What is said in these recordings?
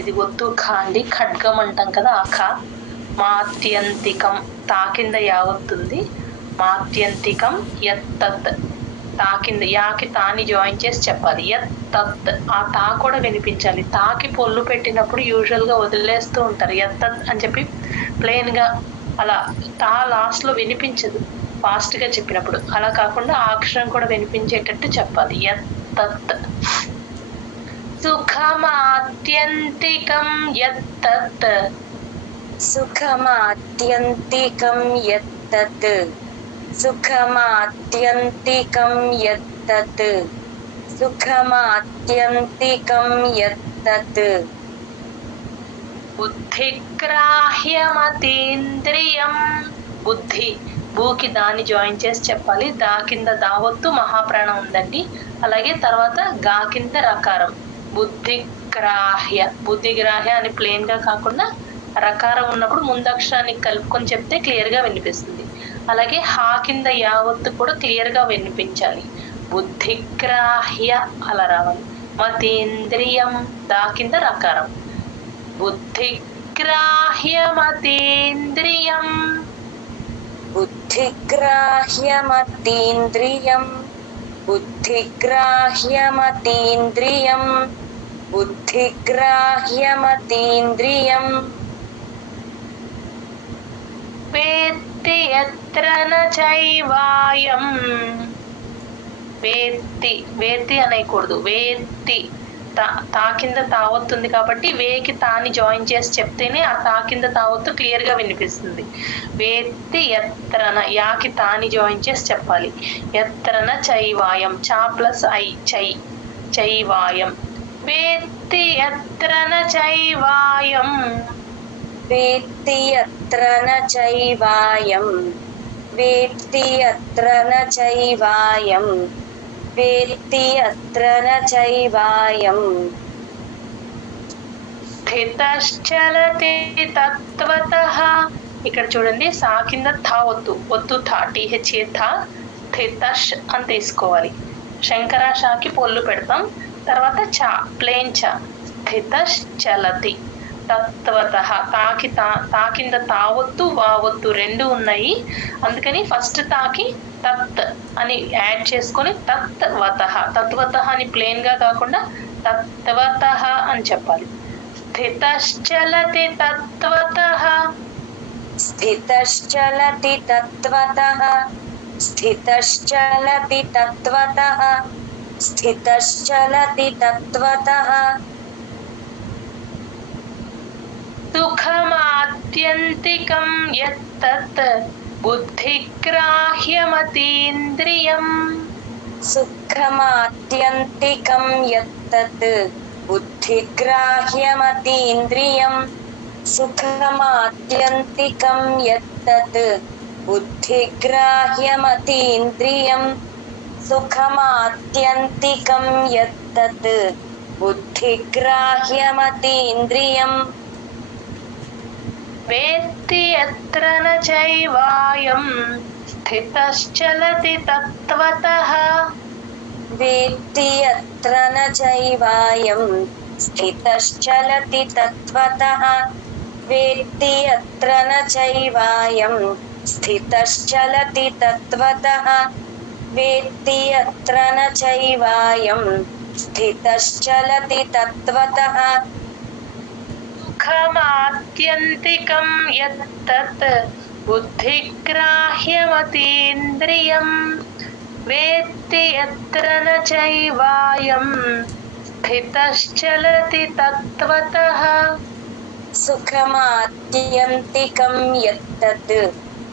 ఇది ఒత్తు ఖ అండి. ఖడ్గం అంటాం కదా ఆ ఖ. మాత్యంతికం తా కింద యా వస్తుంది. మాత్యంతికం యత్తత్ తా కింద యాకి తాని జాయిన్ చేసి చెప్పాలి. యత్తత్ ఆ తా కూడా వినిపించాలి. తాకి పొల్లు పెట్టినప్పుడు యూజువల్ గా వదిలేస్తూ ఉంటారు. యత్తత్ అని చెప్పి ప్లెయిన్ గా అలా తా లాస్ట్ లో వినిపించదు ఫాస్ట్ గా చెప్పినప్పుడు. అలా కాకుండా ఆ అక్షరం కూడా వినిపించేటట్టు చెప్పాలి. యత్తత్. సుఖమాత్యంతికం యత్తత్. సుఖమాత్యంతికం యత్తత్. సుఖమాత్యంతికం యత్తత్. సుఖమాత్యంతికం యత్తత్. బుద్ధిగ్రాహ్యమతీంద్రియం. బుద్ధి భూకి దాన్ని జాయిన్ చేసి చెప్పాలి. దా కింద దావత్తు మహాప్రాణం ఉందండి. అలాగే తర్వాత గా కింద రకారం. బుద్ధిగ్రాహ్య. బుద్ధిగ్రాహ్య అని ప్లెయిన్ గా కాకుండా రకారం ఉన్నప్పుడు ముందు అక్షరాన్ని కలుపుకొని చెప్తే క్లియర్ గా వినిపిస్తుంది. అలాగే హా కింద యావత్తు కూడా క్లియర్ గా వినిపించాలి. బుద్ధిగ్రాహ్య అలా రావాలి. మతీంద్రియం దా కింద రకారం. బుద్ధిగ్రాహ్యమతీంద్రియం. బుద్ధిగ్రాహ్యమతీంద్రియం. బుద్ధిగ్రాహ్యమతీంద్రియం. బుద్ధిగ్రాహ్యమతీంద్రియం. వేత్తి యత్ర న చైవాయం. వేత్తి వేత్తి అనేయకూడదు. వేత్తి తా కింద తావొత్తుంది కాబట్టి వేకి తాని జాయిన్ చేసి చెప్తేనే ఆ తా కింద తావొత్తు క్లియర్ గా వినిపిస్తుంది. వేత్తి యత్రన యాకి తాని జాయిన్ చేసి చెప్పాలి. యత్రన చైవాయం చా ప్లస్ ఐ చై చైవాయం. వేత్తి యత్రన చైవాయం. వేత్తి యత్ర న చైవాయం. వేత్తి యత్ర న చైవాయం. వేత్తి యత్ర న చైవాయం. స్థితశ్చలతి తత్వతః. ఇక్కడ చూడండి సా కింద థా ఒత్తు ఒత్తు థా టీహెచ్ఏ థా. స్థితష్ అని తీసుకోవాలి. శంకరాషాకి పొల్లు పెడతాం. తర్వాత చ ప్లేన్ చ. స్థితశ్చలతి తత్వతః. తా కింద తావొత్తు వావొత్తు రెండు ఉన్నాయి. అందుకని ఫస్ట్ తాకి తత్ అని యాడ్ చేసుకొని తత్వతః. తత్వతః అని ప్లేన్ గా కాకుండా తత్వతః అని చెప్పాలి. స్థితశ్చలతి తత్వతః. స్థితశ్చలతి తత్వతః. స్థితశ్చలతి తత్వతః. స్థితశ్చలతి తత్వతః. సుఖమాత్యంతికం యత్తత్. బుద్ధిగ్రాహ్యమతీంద్రియం. సుఖమాత్యంతికం యత్తత్. బుద్ధిగ్రాహ్యమతీంద్రియం. సుఖమాత్యంతికం యత్తత్. బుద్ధిగ్రాహ్యమతీంద్రియం. సుఖమాత్యంతికం యత్తత్. బుద్ధిగ్రాహ్యమతీంద్రియం. వేత్తి యత్ర న చైవాయం. స్థితశ్చలతి తత్వతః. వేత్తి యత్ర న చైవాయం. స్థితశ్చలతి తత్వతః. వేత్తి యత్ర న చైవాయం. స్థితశ్చలతి తత్వతః. వేత్తి యత్ర న చైవాయం. స్థితశ్చలతి తత్వతః. సుఖమాత్యంతికం యత్తత్. బుద్ధిగ్రాహ్యమతీంద్రియం. వేత్తి యత్ర న చైవాయం. స్థితశ్చలతి తత్వతః. సుఖమాత్యంతికం యత్తత్.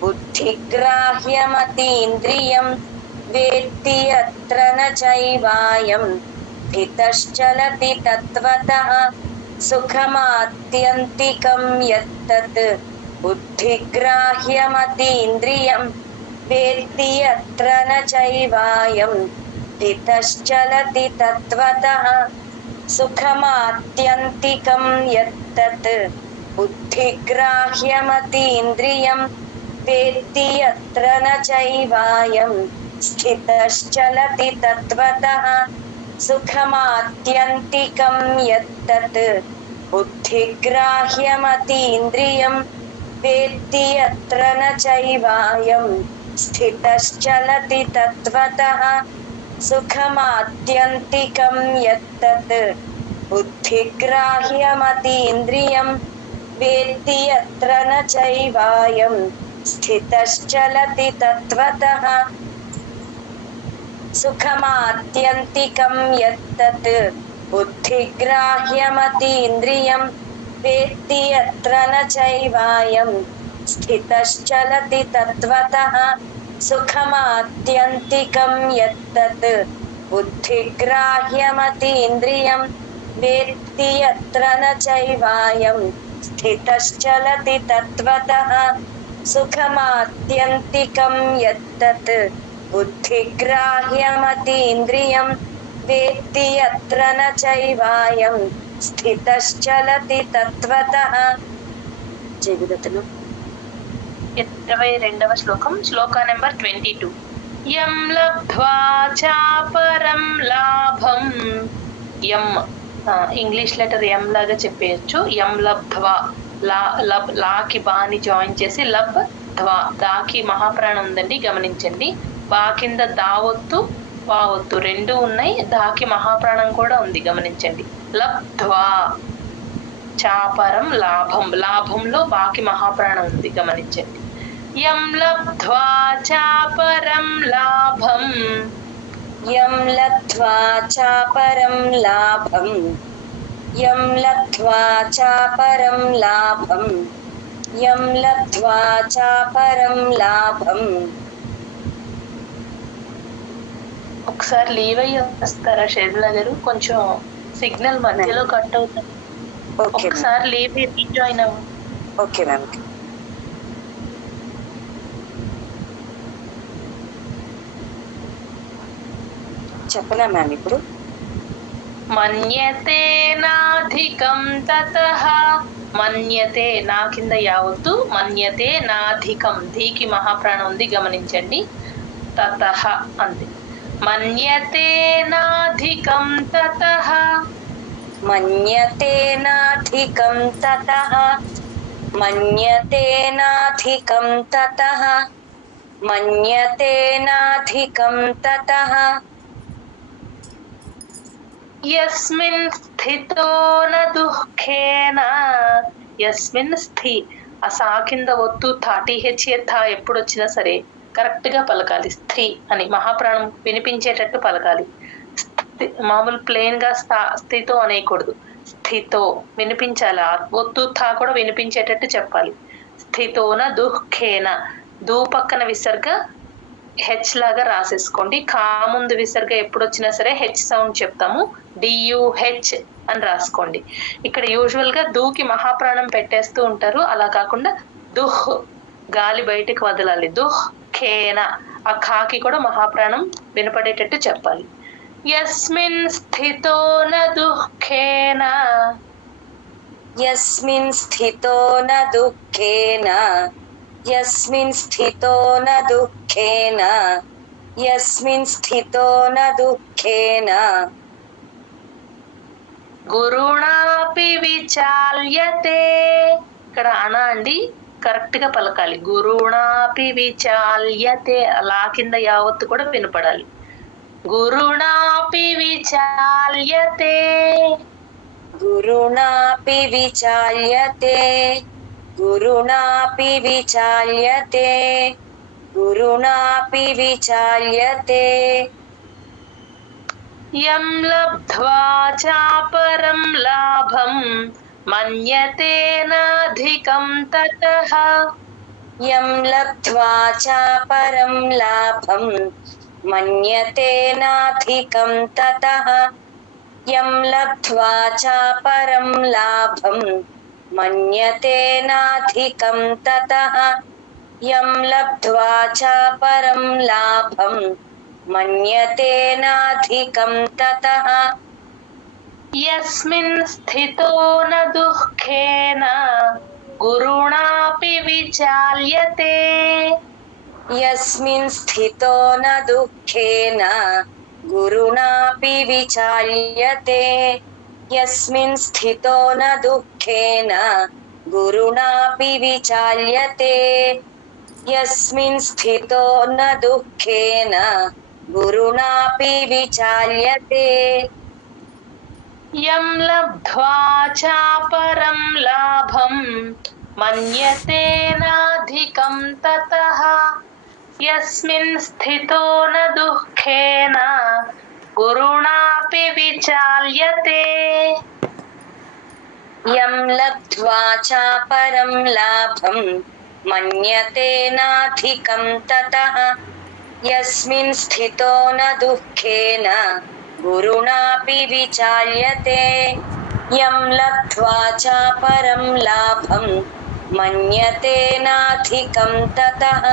బుద్ధిగ్రాహ్యమతీంద్రియం. వేత్తి యత్ర న చైవాయం. స్థితశ్చలతి తత్వతః. సుఖమాత్యంతికం యత్తత్. బుద్ధిగ్రాహ్యమతీంద్రియం. వేత్తి యత్ర న చైవాయం. స్థితశ్చలతి తత్వతః. సుఖమాత్యంతికం యత్తత్. బుద్ధిగ్రాహ్యమతీంద్రియం. వేత్తి యత్ర న చైవాయం. స్థితశ్చలతి తత్వతః. సుఖమాత్యంతికం యత్తత్ బుద్ధిగ్రాహ్యమతీంద్రియం వేత్తి యత్ర న చైవాయం స్థితశ్చలతి తత్వతః సుఖమాత్యంతికం యత్తత్ బుద్ధిగ్రాహ్యమతీంద్రియం వేత్తి యత్ర న చైవాయం స్థితశ్చలతి తత్వతః సుఖమాత్యంతికం యత్తత్ బుద్ధిగ్రాహ్యమతీంద్రియం వేత్తి యత్ర న చైవాయం స్థితశ్చలతి తత్వతః సుఖమాత్యంతికం యత్తత్ బుద్ధిగ్రాహ్యమతీంద్రియం వేత్తి యత్ర న చైవాయం స్థితశ్చలతి తత్వతః సుఖమాత్యంతికం యత్తత్ బుద్ధిగ్రాహ్యమతీంద్రియం వేత్తి యత్ర న చైవాయం స్థితశ్చలతి తత్వతః. జయగురుదత్తు. 22వ శ్లోకం, శ్లోక నెంబర్ 22. యం లబ్ధ్వా చాపరం లాభం. యం ఇంగ్లీష్ లెటర్ ఎం లాగా చెప్పేయచ్చు. యం లబ్ధ్వా, లాకి బాని జాయిన్ చేసి లబ్ ధ్వా, దాకి మహాప్రాణం ఉందండి గమనించండి. బా కింద దావొత్తు వావొత్తు రెండు ఉన్నాయి, దాకి మహాప్రాణం కూడా ఉంది గమనించండి. లబ్ధ్వా చాపరం లాభం, లాభంలో బాకి మహాప్రాణం ఉంది గమనించండి. యం లబ్ధ్వా చాపరం లాభం. యం లబ్ధ్వా చాపరం లాభం. యం లబ్ధ్వా చాపరం లాభం. యం లబ్ధ్వా చాపరం లాభం. ఒకసారి లీవ్ అయ్యి వస్తారా షెడ్యూల్ గారు? కొంచెం సిగ్నల్ మధ్యలో కట్ అవుతుంది. ఒకసారి లీవ్ జాయిన్ అవ్వ. Okay ma'am. చెప్పనా మ్యామ్ ఇప్పుడు? మన్యతే నాధికం తతః. మన్యతే నా కింద యావత్తు, మన్యతే నాధికం, ధీకి మహాప్రాణం ఉంది గమనించండి. తతః అంతే. మన్యతే నాధికం తతః. మన్యతే నాధికం తతః. మన్యతే నాధికం తతః. మన్యతే నాధికం తతః. యస్మిన్ స్థితో న దుఃఖేన. యస్మిన్ స్థి, ఆ సా కింద ఒత్తు థాటిహెచ్ థా ఎప్పుడు వచ్చినా సరే కరెక్ట్ గా పలకాలి. స్థి అని మహాప్రాణం వినిపించేటట్టు పలకాలి. మామూలు ప్లెయిన్ గా స్థితో అనేయకూడదు. స్థితో వినిపించాలి. ఒత్తు థా కూడా వినిపించేటట్టు చెప్పాలి. స్థితోన దుఃఖేన, దూ పక్కన విసర్గ హెచ్ లాగా రాసేసుకోండి. కా ముందు విసర్గ ఎప్పుడు వచ్చినా సరే హెచ్ సౌండ్ చెప్తాము, డియుహెచ్ అని రాసుకోండి. ఇక్కడ యూజువల్ గా దూకి మహాప్రాణం పెట్టేస్తూ ఉంటారు, అలా కాకుండా దుహ్, గాలి బయటికి వదలాలి. దుహ్ ఖేన, ఆ ఖాకి కూడా మహాప్రాణం వినపడేటట్టు చెప్పాలి. యస్మిన్ స్థితో న దుఃఖేన. యస్మిన్ స్థితో న దుఃఖేన. యస్మిన్ స్థితో న దుఃఖేన. యస్మిన్ స్థితో న దుఃఖేన. గురుణాపి విచాల్యతే. ఇక్కడ అన అండి, కరెక్ట్ గా పలకాలి. గురుణాపి విచాల్యతే, లా కింద యావత్తు కూడా వినపడాలి. గురుణాపి విచాల్యతే. గురుణాపి విచాల్యతే. గురుణాపి విచాల్యతే. గురుణాపి విచాల్యతే. యం లబ్ధ్వా చాపరం లాభం మన్యతే నాధికం తతః. యం లబ్ధ్వా చాపరం లాభం మన్యతే నాధికం తతః. యం లబ్ధ్వా చాపరం లాభం మన్యతే నాధికం తతః. యం లబ్ధ్వా చాపరం లాభం మన్యతే నాధికం తతః. యస్మిన్ స్థితో న దుఃఖేన గురుణాపి విచాల్యతే. యస్మిన్ స్థితో న దుఃఖేన. गुरुणापि विचाल्यते यस्मिन् स्थितो न दुःखेन गुरुणापि विचाल्यते यस्मिन् स्थितो न दुःखेन गुरुणापि विचाल्यते యం లబ్ధ్వా చాపరం లాభం మన్యతే నాధికం తతః యస్మిన్ స్థితో న దుఃఖేన గురుణాపి విచాల్యతే యం లబ్ధ్వా చాపరం లాభం మన్యతే నాధికం తతః యస్మిన్ స్థితో న దుఃఖేన గురుణాపి విచాల్యతే యం లబ్ధ్వా చాపరం లాభం మన్యతే నాధికం తతః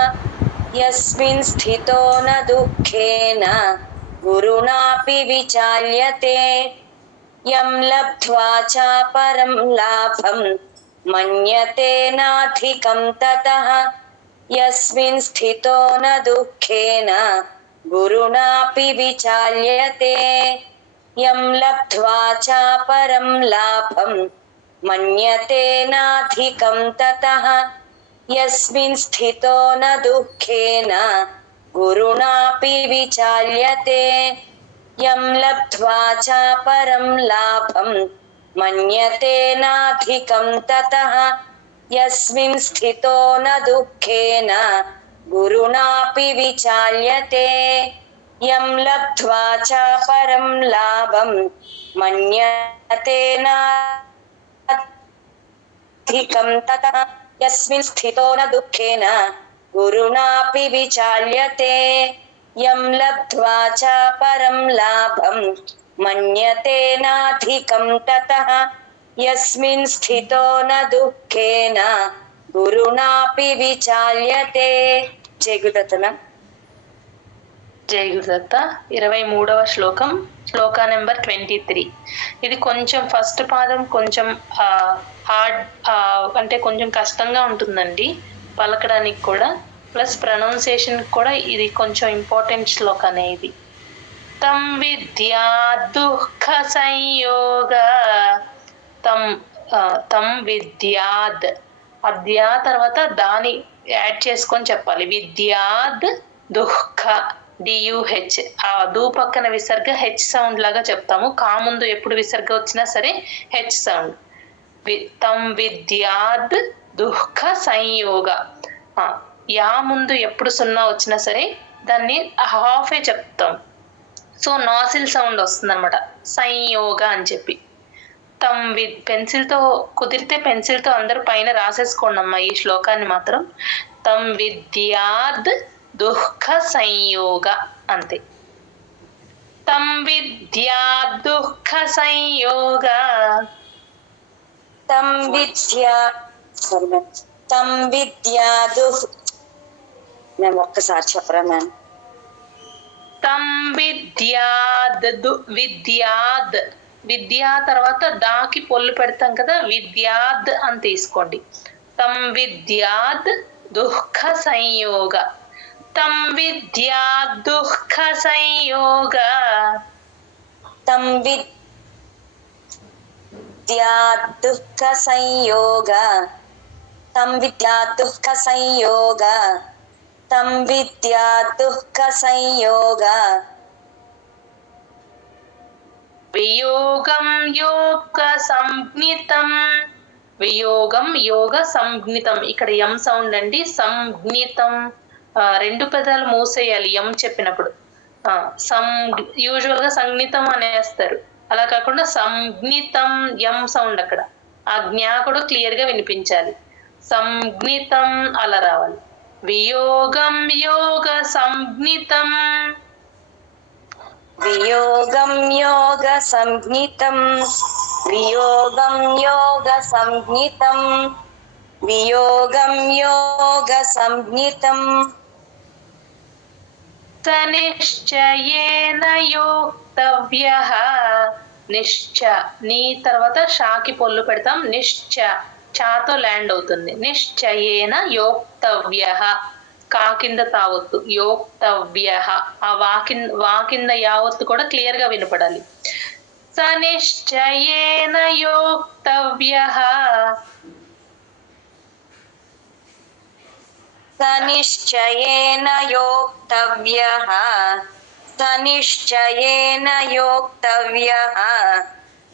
యస్మిన్ స్థితో న దుఃఖేన గురుణాపి విచాల్యతే యం లబ్ధ్వా చాపరం లాభం మన్యతే నాధికం తతః యస్మిన్ స్థితో న దుఃఖేన గురుణాపి విచాల్యతే యం లబ్ధ్వా చాపరం లాభం మన్యతే నాధికం తతః యస్మిన్ స్థితో న దుఃఖేన గురుణాపి విచాల్యతే యం లబ్ధ్వా చాపరం లాభం మన్యతే నాధికం తతః యస్మిన్ స్థితో న దుఃఖేన గురుణాపి విచాల్యతే యం లబ్ధ్వా చాపరం లాభం మన్యతే నాధికం తతః యస్మిన్ స్థితో న దుఃఖేన గురుణాపి విచాల్యతే యం లబ్ధ్వా చాపరం లాభం మన్యతే నాధికం తతః యస్మిన్ స్థితో న దుఃఖేన గురుణాపి విచాల్యతే. జై గురుదత్త. జై గురుదత్త. 23వ శ్లోకం, శ్లోక నెంబర్ 23. ఇది కొంచెం ఫస్ట్ పాదం కొంచెం హార్డ్, అంటే కొంచెం కష్టంగా ఉంటుందండి పలకడానికి కూడా, ప్లస్ ప్రొనౌన్సియేషన్ కూడా ఇది కొంచెం ఇంపార్టెంట్ శ్లోకనే ఇది. తం విద్యా దుఃఖ సంయోగ, తం విద్యాద్, అద్యా తర్వాత దాని యాడ్ చేసుకొని చెప్పాలి. విద్యాద్ దుఃఖ, డియుహెచ్, ఆ దు పక్కన విసర్గ హెచ్ సౌండ్ లాగా చెప్తాము. కా ముందు ఎప్పుడు విసర్గ వచ్చినా సరే హెచ్ సౌండ్. తం విద్యాద్ దుఃఖ సంయోగ, యా ముందు ఎప్పుడు సున్నా వచ్చినా సరే దాన్ని హాఫే చెప్తాం. సో నాసిల్ సౌండ్ వస్తుంది అనమాట, సంయోగ అని చెప్పి. పెన్సిల్తో కుదిరితే పెన్సిల్తో అందరూ పైన రాసేసుకోండి అమ్మా ఈ శ్లోకాన్ని మాత్రం. తం విద్యాద్ దుఃఖ సంయోగ, అంతే. తం విద్యా దుఃఖ సంయోగ, తం విద్యా మేము ఒక్కసారి చెప్పరా మ్యామ్. తం విద్యాద్, విద్యాద్, విద్యా తర్వాత దాకి పొల్లు పెడతాం కదా, విద్యాద్ అని తీసుకోండి. తం విద్యాద్ దుఃఖ సంయోగ, తం విద్యా దుఃఖ సంయోగ, తం విద్యా దుఃఖ సంయోగ, తం విద్యా దుఃఖ సంయోగ, తం విద్యా దుఃఖ సంయోగ. వియోగం యోగ సంజ్ఞితం, వియోగం యోగ సంజ్ఞితం, ఇక్కడ యం సౌండ్ అండి. సంజ్ఞితం, రెండు పెదాలు మూసేయాలి యం చెప్పినప్పుడు. యూజువల్ గా సంజ్ఞితం అనేస్తారు, అలా కాకుండా సంజ్ఞితం, యం సౌండ్ అక్కడ. ఆ జ్ఞా కూడా క్లియర్ గా వినిపించాలి. సంజ్ఞితం అలా రావాలి. వియోగం యోగ సంజ్ఞితం, వియోగం యోగ సంజ్ఞితం, వియోగం యోగ సంజ్ఞితం, వియోగం యోగ సంజ్ఞితం. నిశ్చయేన యోక్తవ్యః, నిశ్చ, నీ తర్వాత షాకి పొల్లు పెడతాం. నిశ్చ, చాతో ల్యాండ్ అవుతుంది. నిశ్చయేన యోక్తవ్యః, కా కింద తావొత్తు యోక్తవ్య. ఆ వా కింద యావత్తు కూడా క్లియర్ గా వినపడాలి. సనిశ్చయేన యోక్తవ్య. సనిశ్చయేన యోక్తవ్యః. సనిశ్చయేన యోక్తవ్యః.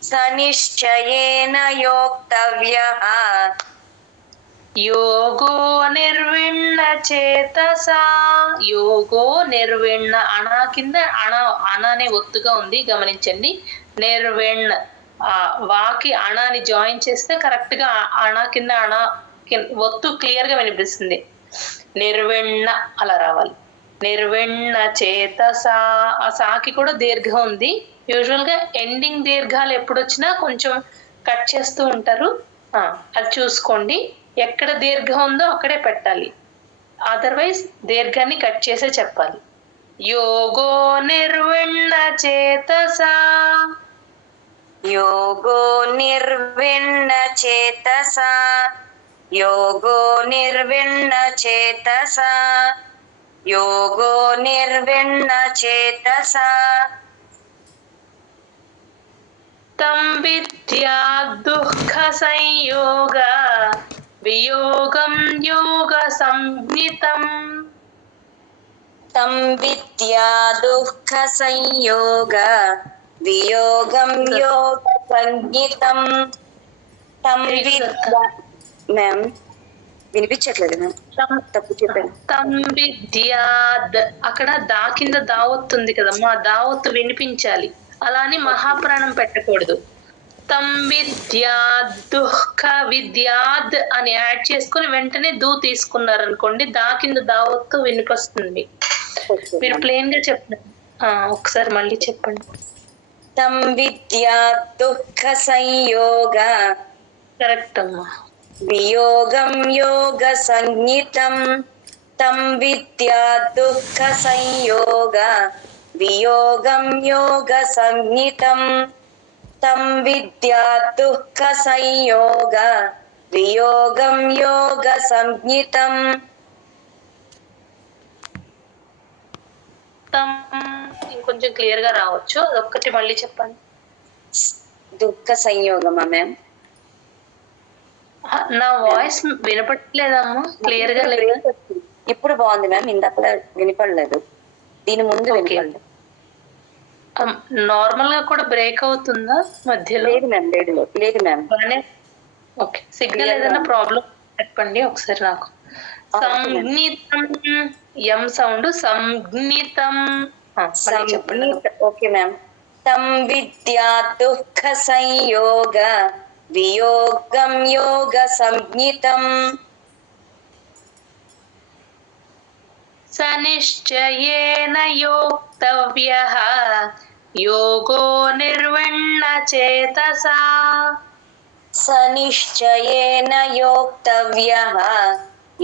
సనిశ్చయేన యోక్తవ్యః. యోగో నిర్విణ్ణ చేతసా. యోగో నిర్విణ్ణ అణా కింద అణ అనే ఒత్తుగా ఉంది, గమనించండి. నిర్విణ్ వాకి అణాని జాయిన్ చేస్తే కరెక్ట్ గా అణ కింద ఒత్తు క్లియర్ గా వినిపిస్తుంది. నిర్విణ్ణ అలా రావాలి. నిర్విణ్ణ చేతసా. ఆ సాకి కూడా దీర్ఘం ఉంది. యూజువల్ గా ఎండింగ్ దీర్ఘాలు ఎప్పుడు వచ్చినా కొంచెం కట్ చేస్తూ ఉంటారు, అది చూసుకోండి. ఎక్కడ దీర్ఘం ఉందో అక్కడే పెట్టాలి, అదర్వైజ్ దీర్ఘాన్ని కట్ చేసే చెప్పాలి. యోగో నిర్విణ్ణ చేతసా. యోగో నిర్విణ్ణ చేతసా. యోగో నిర్విణ్ణ చేతసా. యోగో నిర్విణ్ణ చేతసా. తం విద్యా దుఃఖ సంయోగ వియోగం యోగ సంజ్ఞితం. తం విద్యా దుఃఖ సంయోగ వియోగం యోగ సంజ్ఞితం. తం విద్యా. మ్యామ్ వినిపించట్లేదు మ్యామ్, తప్పు చెప్పాను. తం విద్యాద్ అక్కడ దా కింద దావొత్తుంది కదమ్మా, దావొత్తు వినిపించాలి, అలాని మహాప్రాణం పెట్టకూడదు. తం విద్యాద్ దుఃఖ విద్యాద్ అని యాడ్ చేసుకుని వెంటనే దూ తీసుకున్నారనుకోండి, దా కింద దావొత్తు వినిపిస్తుంది. మీరు ప్లెయిన్ గా చెప్పండి, ఒకసారి మళ్ళీ చెప్పండి. తం విద్యా దుఃఖ సంయోగ. కరెక్ట్ అమ్మా. వియోగం యోగ సంజ్ఞితం. తం విద్యా దుఃఖ సంయోగ వియోగం యోగ సంజ్ఞితం. తం విద్యా దుఃఖ సంయోగ వియోగం యోగ సంజ్ఞితం. ఇంకొంచెం క్లియర్ గా రావచ్చు, అదొక్కటి మళ్ళీ చెప్పండి. దుఃఖ సంయోగమా మ్యామ్? నా వాయిస్ వినపట్లేదమ్మా, క్లియర్ గా లేదు. ఇప్పుడు బాగుంది మ్యామ్, ఇందాక వినపడలేదు, దీని ముందు వినపడలేదు. నార్మల్ గా కూడా బ్రేక్ అవుతుందా మధ్యలో? లేదు మ్యామ్, లేదు మ్యామ్. ఓకే, సిగ్నల్ ఏదైనా ప్రాబ్లం చెప్పండి ఒకసారి నాకు. సంజ్ఞితం ఎం సౌండ్, సంజ్ఞితం చెప్పండి. Okay ma'am. తం విద్యా దుఃఖ సంయోగ వియోగం యోగ సంజ్ఞితం. సనిశ్చయేన యోక్తవ్యః యోగో నిర్విణ్ణ చేతసా. సనిశ్చయేన యోక్తవ్యః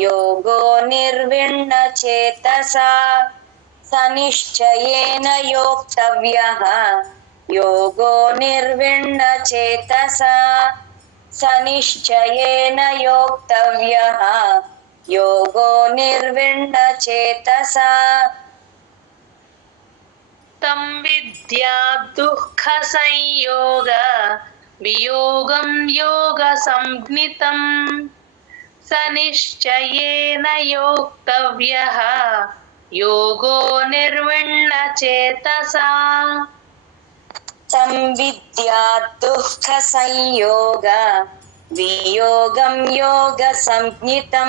యోగో నిర్విణ్ణ చేతసా. సనిశ్చయేన యోక్తవ్యః యోగో నిర్విణ్ణ చేతసా. సనిశ్చయేన యోక్తవ్యః యోగో నిర్విణ్ణ చేతసా. తం విద్యా దుఃఖ సంయోగ వియోగం యోగ సంజ్ఞితం. సనిశ్చయేన యోక్తవ్యః యోగో నిర్విణ్ణ చేతసా. తం విద్యా దుఃఖ సంయోగ వియోగం యోగ సంజ్ఞితం.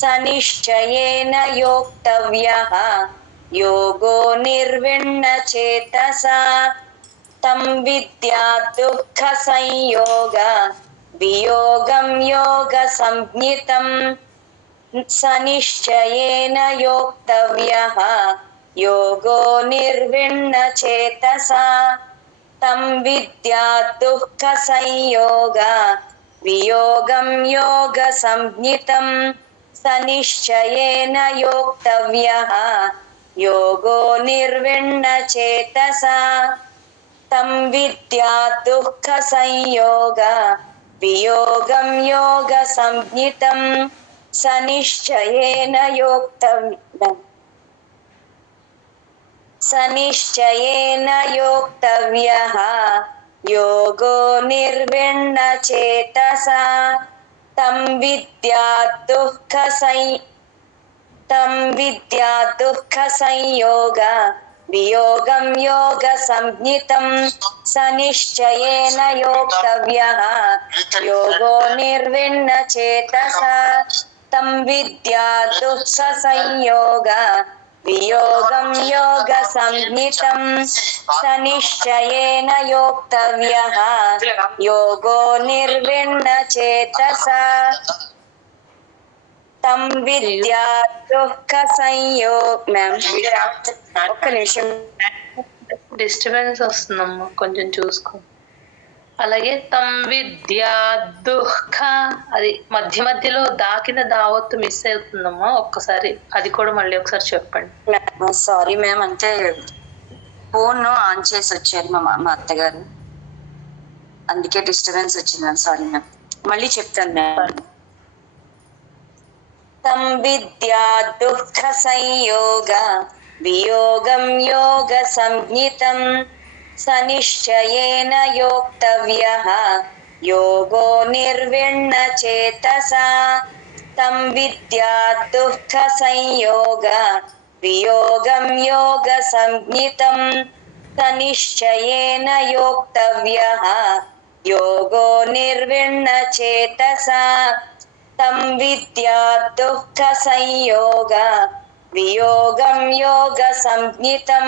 సనిశ్చయేన యోక్తవ్యః యోగో నిర్విణ్ణ చేతసా. తం విద్యా దుఃఖ సంయోగ వియోగం యోగ సంజ్ఞితం. సనిశ్చయేన యోక్తవ్యః యోగో నిర్విణ్ణ చేతసా. తం విద్యా దుఃఖ సంయోగ వియోగం యోగ సంజ్ఞితం. సనిశ్చయేన యోక్తవ్యః యోగో నిర్విణ్ణ చేతసా. తం విద్యా దుఃఖ సంయోగ వియోగం యోగ సంజ్ఞితం. సనిశ్చయేన యోక్తవ్యః యోగో నిర్విణ్ణ చేతసా తం విద్యాత్ దుఃఖ సంయోగ వియోగం యోగ సంజ్ఞితం సనిశ్చయేన యోక్తవ్యః యోగో నిర్విణ్ణ చేతసా తం విద్యాత్ దుఃఖ సంయోగ వియోగం యోగ సంజ్ఞితం సనిశ్చయేన యోక్తవ్యః యోగో నిర్విణ్ణ చేతసా తం విద్యాత్ దుఃఖ సంయోగ. ఒక్క నిమిషం, డిస్టర్బెన్స్ వస్తుందమ్మా, కొంచెం చూసుకో. అలాగే తం విద్యా దుఃఖ, అది మధ్య మధ్యలో దాకిన దావత్తు మిస్ అవుతుందమ్మా, ఒక్కసారి అది కూడా మళ్ళీ ఒకసారి చెప్పండి. సారీ మ్యామ్, అంటే ఫోన్ ఆన్ చేసి వచ్చారు మా అత్తగారు, అందుకే డిస్టర్బెన్స్ వచ్చింది మ్యామ్. సారీ మ్యామ్, మళ్ళీ చెప్తాను మ్యామ్. తం విద్యా దుఃఖ సంయోగ వియోగం యోగ సంజ్ఞితం సనిశ్చయేన యోక్తవ్యః యోగో నిర్విణ్ణ చేతసా తం విద్యాత్ దుఃఖ సంయోగ వియోగం యోగ సంజ్ఞితం సనిశ్చయేన యోక్తవ్యః యోగో నిర్విణ్ణ చేతసా తం విద్యాత్ దుఃఖ సంయోగ వియోగం యోగ సంజ్ఞితం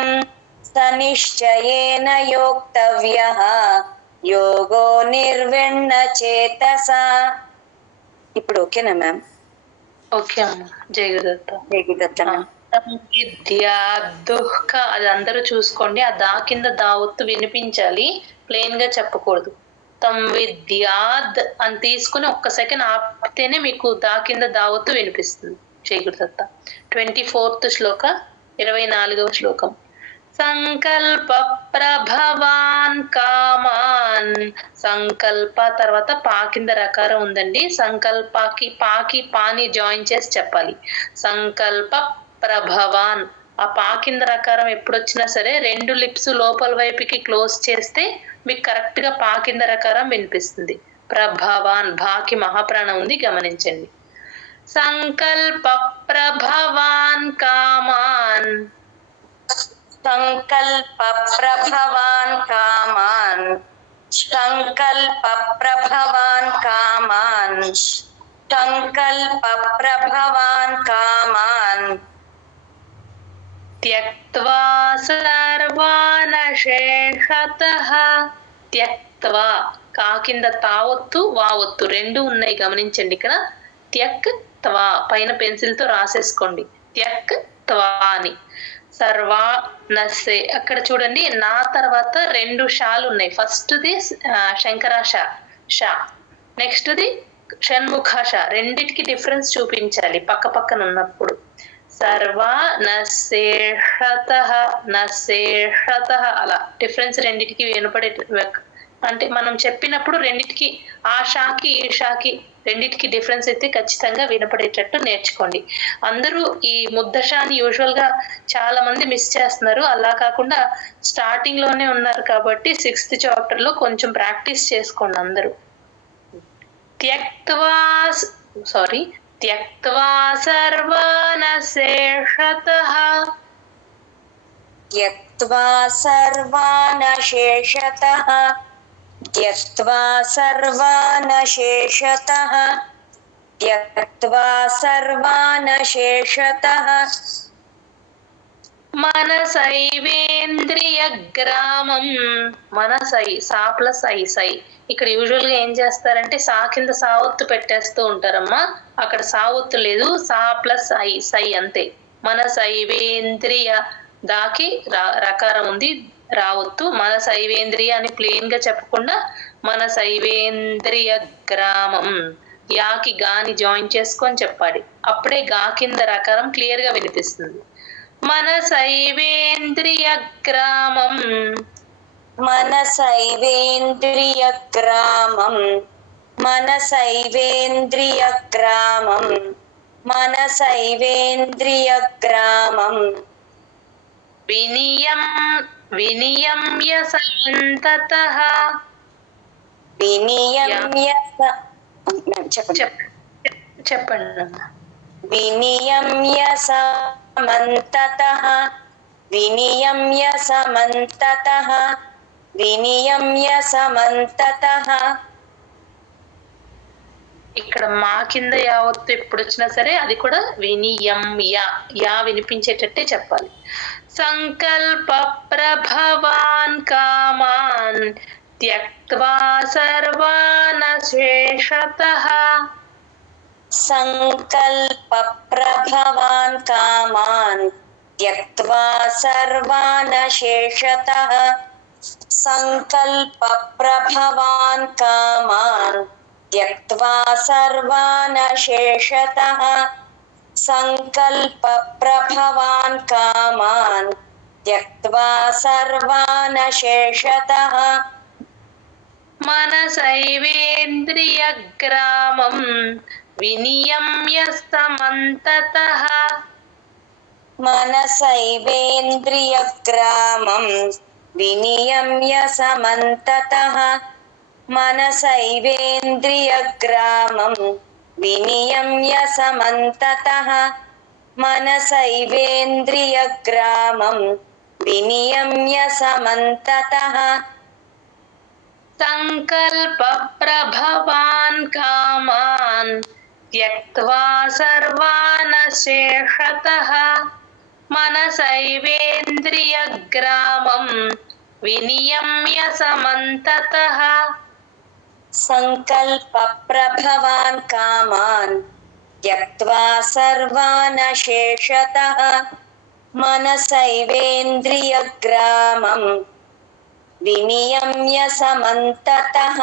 సనిశ్చయేన యోక్తవ్యః యోగో నిర్విణ్ణ చేతసా. ఇప్పుడు ఓకేనా మ్యామ్? ఓకే అమ్మా, జయగుదత్త. జయగుదత్త మ్యామ్. విద్యా దుఃఖ, అది అందరూ చూసుకోండి, ఆ దా కింద దావత్తు వినిపించాలి, ప్లెయిన్ గా చెప్పకూడదు. తం విద్యాద్ అని తీసుకుని ఒక్క సెకండ్ ఆపితేనే మీకు దా కింద దావత్తు వినిపిస్తుంది. జయగుదత్త. 24th శ్లోక, 24వ శ్లోకం. సంకల్ప ప్రభవాన్ కామాన్. సంకల్ప తర్వాత పా కింద రకారం ఉందండి. సంకల్పకి పాకి పాని జాయిన్ చేసి చెప్పాలి. సంకల్ప ప్రభవాన్, ఆ పా కింద రకారం ఎప్పుడు వచ్చినా సరే 2 లిప్స్ లోపల వైపుకి క్లోజ్ చేస్తే మీకు కరెక్ట్ గా పా కింద రకారం వినిపిస్తుంది. ప్రభవాన్, భాకి మహాప్రాణం ఉంది, గమనించండి. సంకల్ప ప్రభవాన్ కామాన్. సంకల్ప ప్రభవాన్ కామాన్. సంకల్ప ప్రభవాన్ కామాన్. సంకల్ప ప్రభవాన్ కామాన్. త్యక్త్వా సర్వానశేషతః. త్యక్త్వా, కా కింద తావొత్తు వావొత్తు 2 ఉన్నాయి, గమనించండి. ఇక్కడ త్యక్ త్వా పైన పెన్సిల్ తో రాసేసుకోండి, త్యక్ త్వా అని. సర్వా నస్సే, అక్కడ చూడండి నా తర్వాత 2 షాలు ఉన్నాయి. ఫస్ట్ ది శంకరాష షా, నెక్స్ట్ ది షణ్ముఖ షా. రెండిటికి డిఫరెన్స్ చూపించాలి పక్క పక్కన ఉన్నప్పుడు. సర్వా నశేషతః, నశేషతః, అలా డిఫరెన్స్ రెండిటికి వినపడే, అంటే మనం చెప్పినప్పుడు రెండిటికి, ఆ షాకి ఈ షాకి రెండిటికి డిఫరెన్స్ అయితే ఖచ్చితంగా వినపడేటట్టు నేర్చుకోండి. అందరూ ఈ ముద్దషాని యూజువల్ గా చాలా మంది మిస్ చేస్తున్నారు. అలా కాకుండా స్టార్టింగ్ లోనే ఉన్నారు కాబట్టి 6th చాప్టర్ లో కొంచెం ప్రాక్టీస్ చేసుకోండి అందరూ. త్యక్త్వా సర్వానశేషతః. త్యక్త్వా సర్వానశేషతః. త్యక్త్వా సర్వానశేషతః. త్యక్త్వా సర్వానశేషతః. మనసైవేంద్రియగ్రామం. మనసై, సా ప్లస్ ఐ, సై. ఇక్కడ యూజువల్ గా ఏం చేస్తారంటే సా కింద సావత్తు పెట్టేస్తూ ఉంటారమ్మా, అక్కడ సావత్తు లేదు, సా ప్లస్ ఐ, సై అంతే. మనసైవేంద్రియ, దాకి రకారం ఉంది, రావత్తు. మనసైవేంద్రియ అని ప్లెయిన్ గా చెప్పకుండా మనసైవేంద్రియ గ్రామం, యాకి గాని జాయిన్ చేసుకొని చెప్పాలి, అప్పుడే గా కింద రకారం క్లియర్ గా వినిపిస్తుంది. మనసైవేంద్రియ గ్రామం. మనసైవేంద్రియ గ్రామం. మనసైవేంద్రియ గ్రామం. మనసైవేంద్రియగ్రామం వినియమ్య సమంతతః వినియమ్య చెప్పండి. వినియమ్య సమంతతః వినియమ్య సమంతతః వినియమ్య సమంతతః. ఇక్కడ మా కింద యావత్తు ఎప్పుడు వచ్చినా సరే అది కూడా వినియమ్య యా వినిపించేటట్టే చెప్పాలి. సంకల్ప ప్రభవాన్ కామాన్ త్యక్త్వా సర్వాన్ శేషతః. సంకల్ప ప్రభవాన్ కామాన్ త్యక్త్వా సర్వాన్ శేషతః. సంకల్ప ప్రభవాన్ కామాన్ త్యక్త్వా సర్వాన్ శేషతః. సంకల్ప ప్రభవాన్ కామాన్ త్యక్త్వా సర్వాన్ శేషతః. మనసైవేంద్రియగ్రామం వినియమ్య సమంతతః. మనసైవేంద్రియగ్రామం వినియమ్య సమంతతః. మనసైవేంద్రియగ్రామం వినియమ్య సమంతతః. మనసైవేంద్రియగ్రామం వినియమ్య సమంతతః. సంకల్ప ప్రభవాన్ కామాన్ త్యక్త్వా సర్వాన్ శేషతః. మనసైవేంద్రియగ్రామం వినియమ్య సమంతతః. సంకల్ప ప్రభవాన్ కామాన్ త్యక్త్వా సర్వాన్ శేషతః. మనసైవేంద్రియగ్రామం వినియమ్య సమంతతః.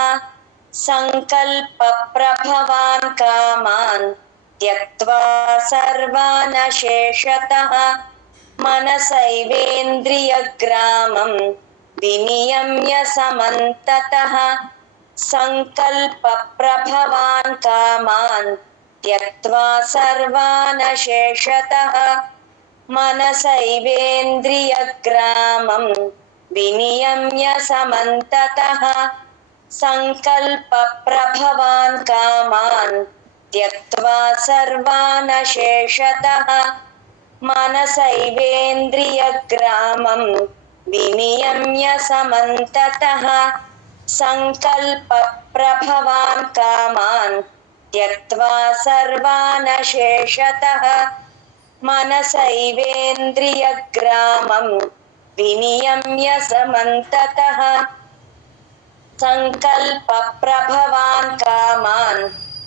సంకల్ప ప్రభవాన్ కామాన్ త్యక్త్వా సర్వాన్ శేషతః. మనసైవేంద్రియగ్రామం వినియమ్య సమంతతః. సంకల్ప ప్రభవాన్ కామాన్ త్యక్త్వా సర్వాన్ శేషతః. మనసైవేంద్రియగ్రామం వినియమ్య సమంతతః. సంకల్ప ప్రభవాన్ కామాన్ త్యక్త్వా సర్వాన్ శేషతః. మనసైవేంద్రియగ్రామం వినియమ్య సమంతతః. సంకల్ప ప్రభవాన్ కామాన్ త్యక్త్వా సర్వాన్ శేషతః. మనసైవేంద్రియగ్రామం వినియమ్య సమంతతః. సంకల్ప ప్రభవాన్ కామాన్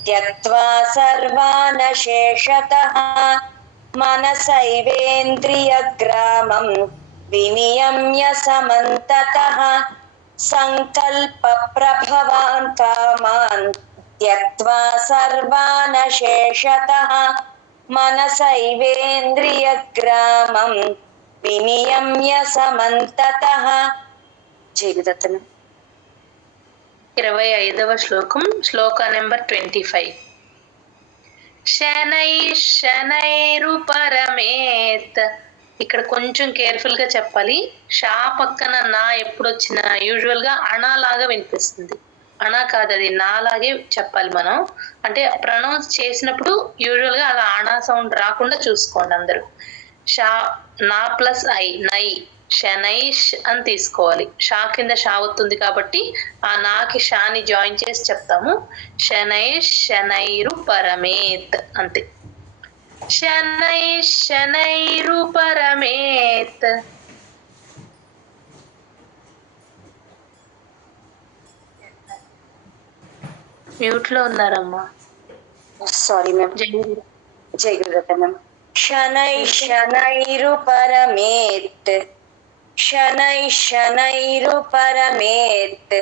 త్యక్త్వా సర్వాన్ శేషతః. మనసైవేంద్రియగ్రామం వినియమ్య సమంతతః. సంకల్ప ప్రభవాన్ కామాన్ త్యక్త్వా సర్వాన్ శేషతః. మనసైవేంద్రియగ్రామం వినియమ్య సమంతతః. జీవితత్నం 25వ శ్లోకం, శ్లోక నెంబర్ 25. శనైరుపరమేత్. ఇక్కడ కొంచెం కేర్ఫుల్ గా చెప్పాలి. షా పక్కన నా ఎప్పుడు వచ్చినా యూజువల్ గా అణాలాగా వినిపిస్తుంది. అనా కాదు, అది నాలాగే చెప్పాలి మనం. అంటే ప్రొనౌన్స్ చేసినప్పుడు యూజువల్ గా అలా అణా సౌండ్ రాకుండా చూసుకోండి అందరూ. షా నా ప్లస్ ఐ నై శనైష్ అని తీసుకోవాలి. షా కింద షా వస్తుంది కాబట్టి ఆ నాకి షాని జాయిన్ చేసి చెప్తాము. శనైష్ శనైరు పరమేత్ అంతే. శనైష్ శనైరు పరమేత్. మ్యూట్ లో ఉన్నారమ్మా. Sorry ma'am. జై గురుదత్త మ్యామ్. శనై శనైరు పరమేత్. శనై శనైరు పరమేత్.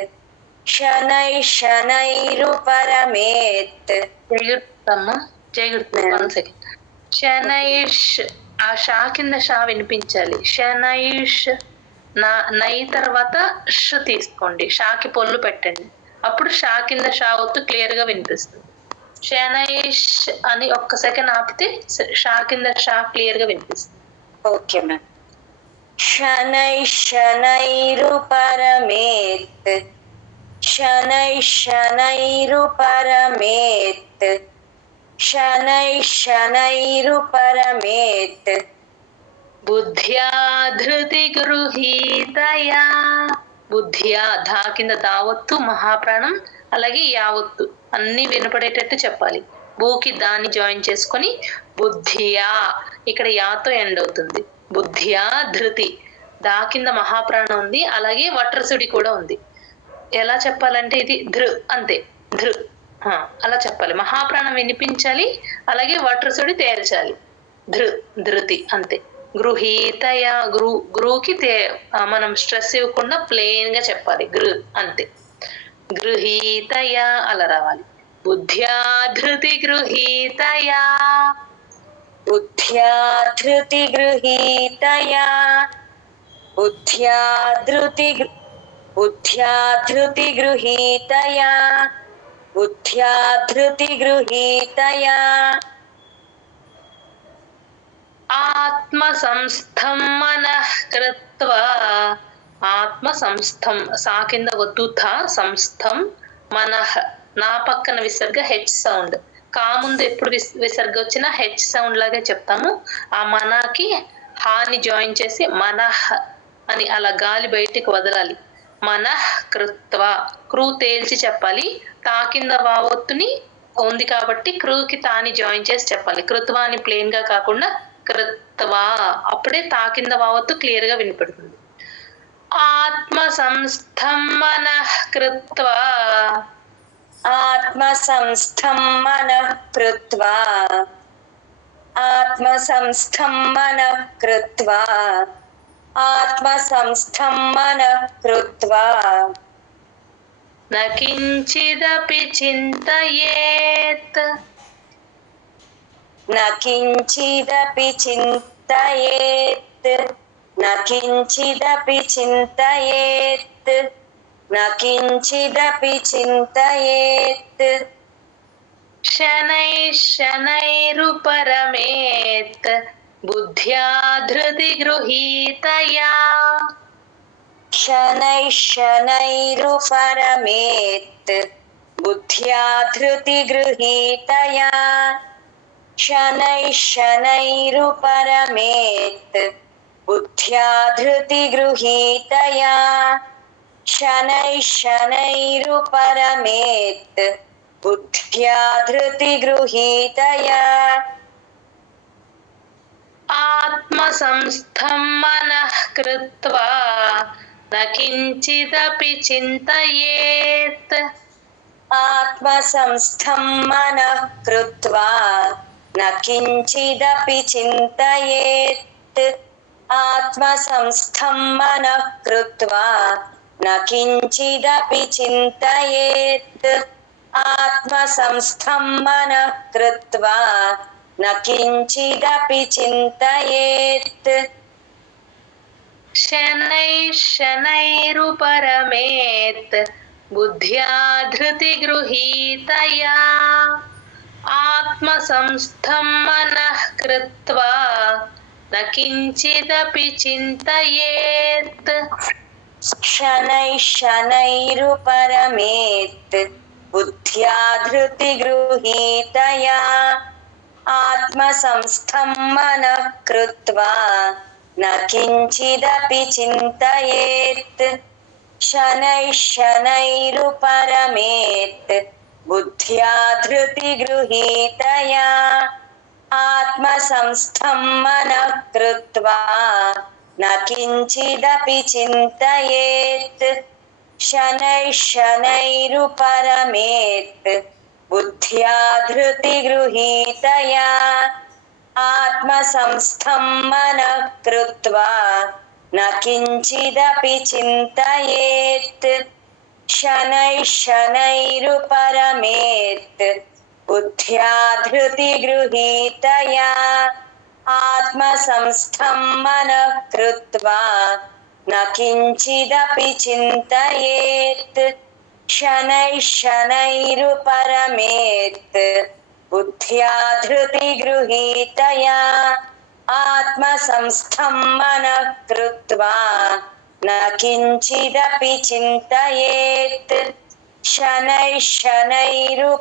శనై శనైరు పరమేత్. జయగుర్తమ్మా, జయగుర్తు. 1 సెకండ్. శనైష్, ఆ షా కింద షా వినిపించాలి. శనైష్. నా నై తర్వాత ష్ తీసుకోండి, షాకి పొల్లు పెట్టండి. అప్పుడు షా కింద షా ఒత్తు క్లియర్ గా వినిపిస్తుంది. శనైష్ అని ఒక్క సెకండ్ ఆపితే షా కింద షా క్లియర్ గా వినిపిస్తుంది. Okay ma'am. శనైశ్శనైరుపరమేత్ శనైశ్శనైరుపరమేత్ శనైశ్శనైరుపరమేత్ బుద్ధ్యా ధృతి గృహీతయా. బుద్ధ్యా ధా కింద దావత్తు మహాప్రాణం అలాగే యావత్తు అన్ని వినపడేటట్టు చెప్పాలి. భూకి దాన్ని జాయిన్ చేసుకొని బుద్ధియా ఇక్కడ యాతో ఎండ్ అవుతుంది. బుద్ధియా ధృతి దా కింద మహాప్రాణం ఉంది అలాగే వట్రసుడి కూడా ఉంది. ఎలా చెప్పాలంటే ఇది ధృ అంతే ధృ అలా చెప్పాలి. మహాప్రాణం వినిపించాలి అలాగే వట్రసుడి తేల్చాలి. ధృతి అంతే. గృహీతయ గృకి మనం స్ట్రెస్ ఇవ్వకుండా ప్లెయిన్ గా చెప్పాలి. అంతే. గృహీతయ అలా రావాలి. బుద్ధ్యా ధృతి గృహీతయా. బుద్ధ్యా ధృతి గృహీతయా బుద్ధ్యా ధృతి గృహీతయా బుద్ధ్యా ధృతి గృహీతయా. ఆత్మ సంస్థం మనః కృత్వా. ఆత్మ సంస్థం సా కింద వద్దు థా సంస్థం మనః నా పక్కన విసర్గ హెచ్ సౌండ్. కా ముందు ఎప్పుడు విసర్గ వచ్చినా హెచ్ సౌండ్ లాగే చెప్తాము. ఆ మనకి హాని జాయిన్ చేసి మనః అని అలా గాలి బయటికి వదలాలి. మనః కృత్వా క్రూ తేల్చి చెప్పాలి. తా కింద వావత్తుని ఉంది కాబట్టి క్రూకి తాని జాయిన్ చేసి చెప్పాలి. కృత్వా అని ప్లెయిన్ గా కాకుండా కృత్వా అప్పుడే తా కింద వావత్తు క్లియర్ గా వినపడుతుంది. ఆత్మ సంస్థం మనః కృత్వా. ఆత్మ సంస్థం మనః కృత్వా ఆత్మ సంస్థం మనః కృత్వా ఆత్మ సంస్థం మనః కృత్వా. న కించిదపి చింతయేత్. న కించిదపి చింతయేత్ న కించిదపి చింతయేత్ న కించిదపి చింతయేత్. శనైశ్శనైరుపరమేత్ బుద్ధ్యా ధృతి గృహీతయా. శనైశ్శనైరుపరమేత్ బుద్ధ్యా ధృతి గృహీతయా శనైశ్శనైరుపరమేత్ బుద్ధ్యా ధృతి గృహీతయా శనైశ్శనైరుపరమేత్ బుద్ధ్యా ధృతి గృహీతయా. ఆత్మ సంస్థం మనః కృత్వా న కించిదపి చింతయేత్. ఆత్మ సంస్థం మనః కృత్వా న కించిదపి చింతయేత్ ఆత్మ సంస్థం మనః కృత్వా న కించిదపి చింతయేత్ ఆత్మ సంస్థం మనః కృత్వా న కించిదపి చింతయేత్. శనైశ్శనైరుపరమేత్ బుద్ధ్యా ధృతి గృహీతయా ఆత్మ సంస్థం మనః కృత్వా న కించిదపి చింతయేత్. శనైశ్శనైరుపరమేత్ బుద్ధ్యా ధృతి గృహీతయా ఆత్మ సంస్థం మనః కృత్వా న కించిదపి చింతయేత్. శనైశ్శనైరుపరమేత్ బుద్ధ్యా ధృతి గృహీతయా ఆత్మ సంస్థం మనః కృత్వా న కించిదపి చింతయేత్. శనైశ్శనైరుపరమేత్ బుద్ధ్యా ధృతి గృహీతయా ఆత్మ సంస్థం మనః కృత్వా న కించిదపి చింతయేత్. శనైశ్శనైరుపరమేత్ బుద్ధ్యా ధృతి గృహీతయా ఆత్మ సంస్థం మనః కృత్వా న కించిదపి చింతయేత్. शनैः शनैरुपरमेत् बुद्ध्या धृतिगृहीतया आत्मसंस्थं मनः कृत्वा न किञ्चिदपि चिन्तयेत् शनैः शनैरुपरमेत्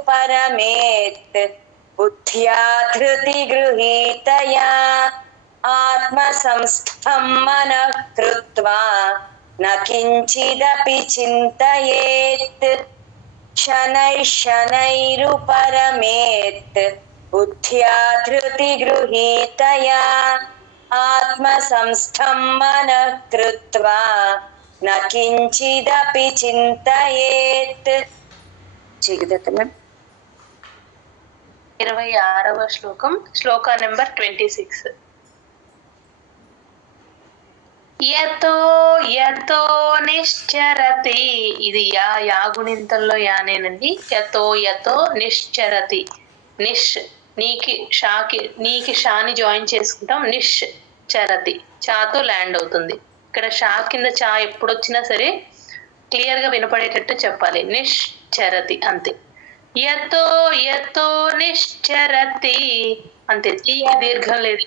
बुद्ध्या धृतिगृहीतया आत्मसंस्थं मनः कृत्वा न किञ्चिदपि चिन्तयेत् शनैः शनैरुपरमेत् बुद्ध्या धृतिगृहीतया आत्मसंस्थं मनः कृत्वा न किञ्चिदपि चिन्तयेत्. 26వ శ్లోకం, శ్లోక నెంబర్ 26. యతో యతో నిశ్చరతి, ఇది యాగుణింతల్లో యానేనండి. యతో యతో నిశ్చరతి, నిష్ నీకి షాని జాయిన్ చేసుకుంటాం. నిష్ చరతి, చాతో ల్యాండ్ అవుతుంది. ఇక్కడ షా కింద చా ఎప్పుడు వచ్చినా సరే క్లియర్ గా వినపడేటట్టు చెప్పాలి. నిష్ చరతి అంతే. యతో యతో నిశ్చరతి అంతే. తీకి దీర్ఘం లేదు,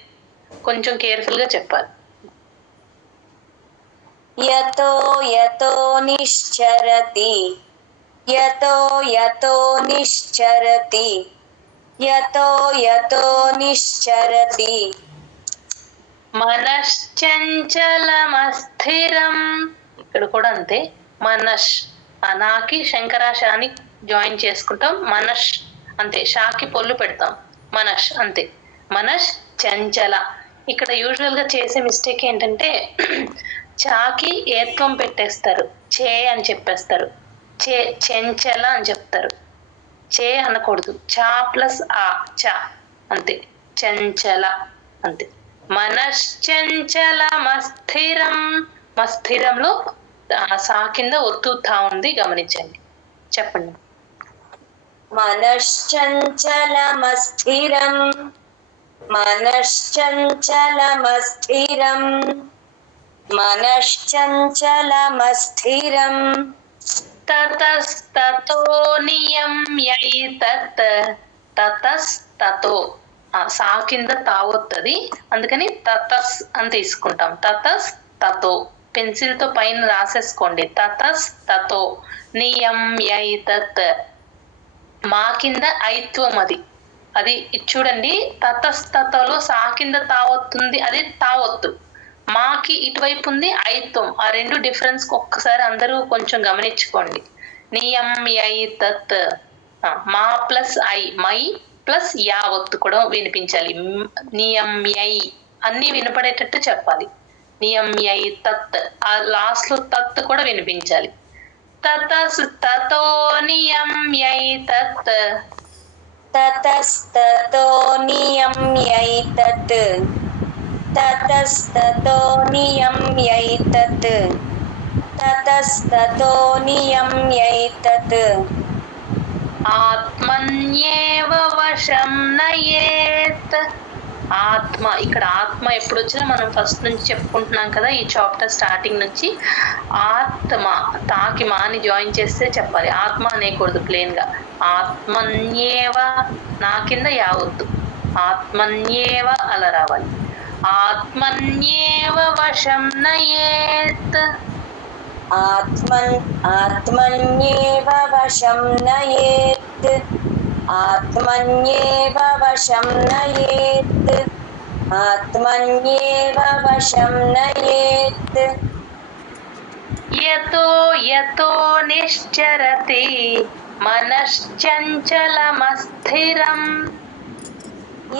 కొంచెం కేర్ఫుల్ గా చెప్పాలి. యతో యతో నిశ్చరతి, యతో యతో నిశ్చరతి, యతో యతో నిశ్చరతి. మనశ్చంచలమస్థిరం, ఇక్కడ కూడా అంతే. మనష్ అనాకి శంకరాశాని జాయిన్ చేసుకుంటాం. మనష్ అంతే, షాకి పొల్లు పెడతాం. మనష్ అంతే. మనష్ చంచల. ఇక్కడ యూజువల్ గా చేసే మిస్టేక్ ఏంటంటే చాకి ఏత్వం పెట్టేస్తారు, చే అని చెప్పేస్తారు. చెంచల అని చెప్తారు. చే అనకూడదు. చా ప్లస్ ఆ, చా అంతే. చంచల అంతే. మనశ్చంచలమస్థిరం, మస్థిరంలో సా కింద ఒత్తు థా ఉంది, గమనించండి. చెప్పండి. మనశ్చంచలమస్థిరం, మనశ్చంచలమస్థిరం, మనశ్చంచలమస్థిరం. తతస్తతో నియమ్యైతత్, తతస్తతో సా కింద తావొత్తది, అందుకని తతస్ అని తీసుకుంటాం. తతస్ తతో పెన్సిల్ తో పైన రాసేసుకోండి. తతస్ తతో నియమ్యైతత్. మా కింద ఐత్వం అది అది చూడండి. తతస్తతలో సా కింద తావొత్తుంది, అది తావొత్తు. మాకి ఇటువైపు ఉంది ఐత్వం. ఆ రెండు డిఫరెన్స్ ఒక్కసారి అందరూ కొంచెం గమనించుకోండి. నియమ్యైతత్, మా plus I, my plus yeah ఒత్తు కూడా వినిపించాలి. నియమ్యై అన్ని వినపడేటట్టు చెప్పాలి. నియమ్యైతత్, ఆ లాస్ట్ లో తత్ కూడా వినిపించాలి. తతస్తతో నియమ్యైతత్, తతస్తతో నియమ్యైతత్, తతస్తతో నియమ్యైతత్, తతస్తతో నియమ్యైతత్. ఆత్మన్యేవ వశం నయేత్. ఆత్మ, ఇక్కడ ఆత్మ ఎప్పుడు వచ్చినా మనం ఫస్ట్ నుంచి చెప్పుకుంటున్నాం కదా ఈ చాప్టర్ స్టార్టింగ్ నుంచి. ఆత్మ తాకి మాని జాయిన్ చేస్తే చెప్పాలి. ఆత్మ అనేకూడదు ప్లేన్ గా. ఆత్మన్యేవ, నా కింద యావద్దు. ఆత్మన్యేవ అలా రావాలి. ఆత్మన్యేవ వశం నయేత్. ఆత్మన్యేవ వశం నయేత్, ఆత్మన్యేవ వశం నయేత్, ఆత్మన్యేవ వశం నయేత్. యతో యతో నిశ్చరతి మనశ్చంచలమస్థిరం,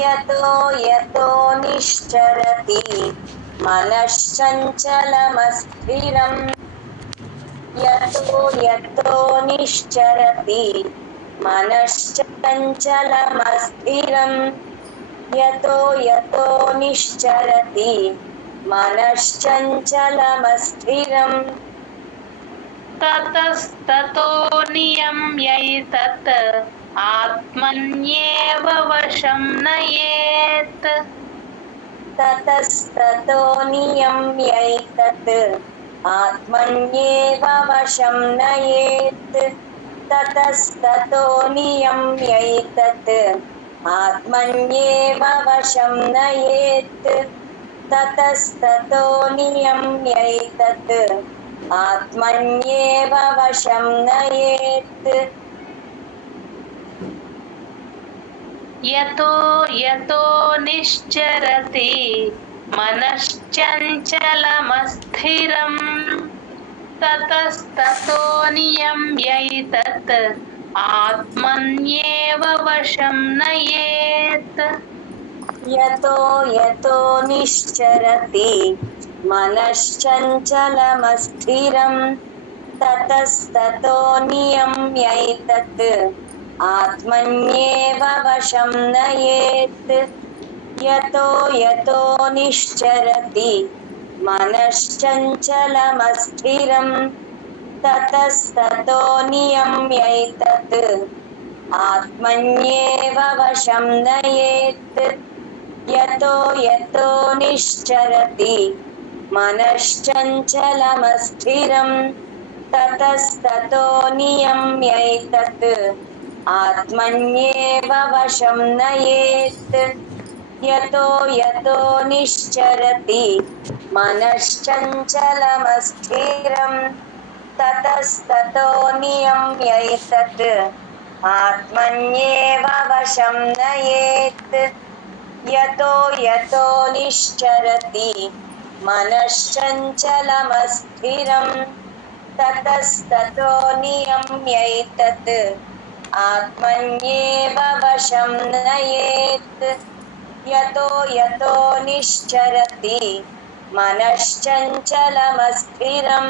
యతో యతో నిశ్చరతి మనశ్చంచలమస్థిరం, యతో యతో నిశ్చరతి మనశ్చంచలమస్థిరం, యతో యతో నిశ్చరతి మనశ్చంచలమస్థిరం. తతస్తతో నియమ్యైతత్ ఆత్మన్యేవ వశం నయేత్. తతస్తతో నియమ్యైతత్ ఆత్మన్యేవ వశం నయేత్. ततस्ततो नियम्यैतत् आत्मन्येव वशं नयेत् ततस्ततो नियम्यैतत् आत्मन्येव वशं नयेत् यतो यतो निश्चरति मनश्चञ्चलमस्थिरम् ततस्ततो नियम्यैतत् आत्मन्येव वशं नयेत् यतो यतो निश्चरति मनश्चञ्चलमस्थिरं ततस्ततो नियम्यैतत् आत्मन्येव वशं नयेत् यतो यतो निश्चरति मनश्चञ्चलमस्थिरं ततस्ततो नियम्यैतत् आत्मन्येव वशं नयेत् यतो यतो निश्चरति मनश्चञ्चलमस्थिरं ततस्ततो नियम्यैतत् आत्मन्येव वशं नयेत् यतो यतो निश्चरति मनश्चञ्चलमस्थिरं ततस्ततो नियम्यैतत् आत्मन्येव वशं नयेत् यतो यतो निश्चरति मनश्चञ्चलमस्थिरं ततस्ततो नियम्यैतत् आत्मन्येव वशं नयेत् यतो यतो निश्चरति मनश्चञ्चलमस्थिरं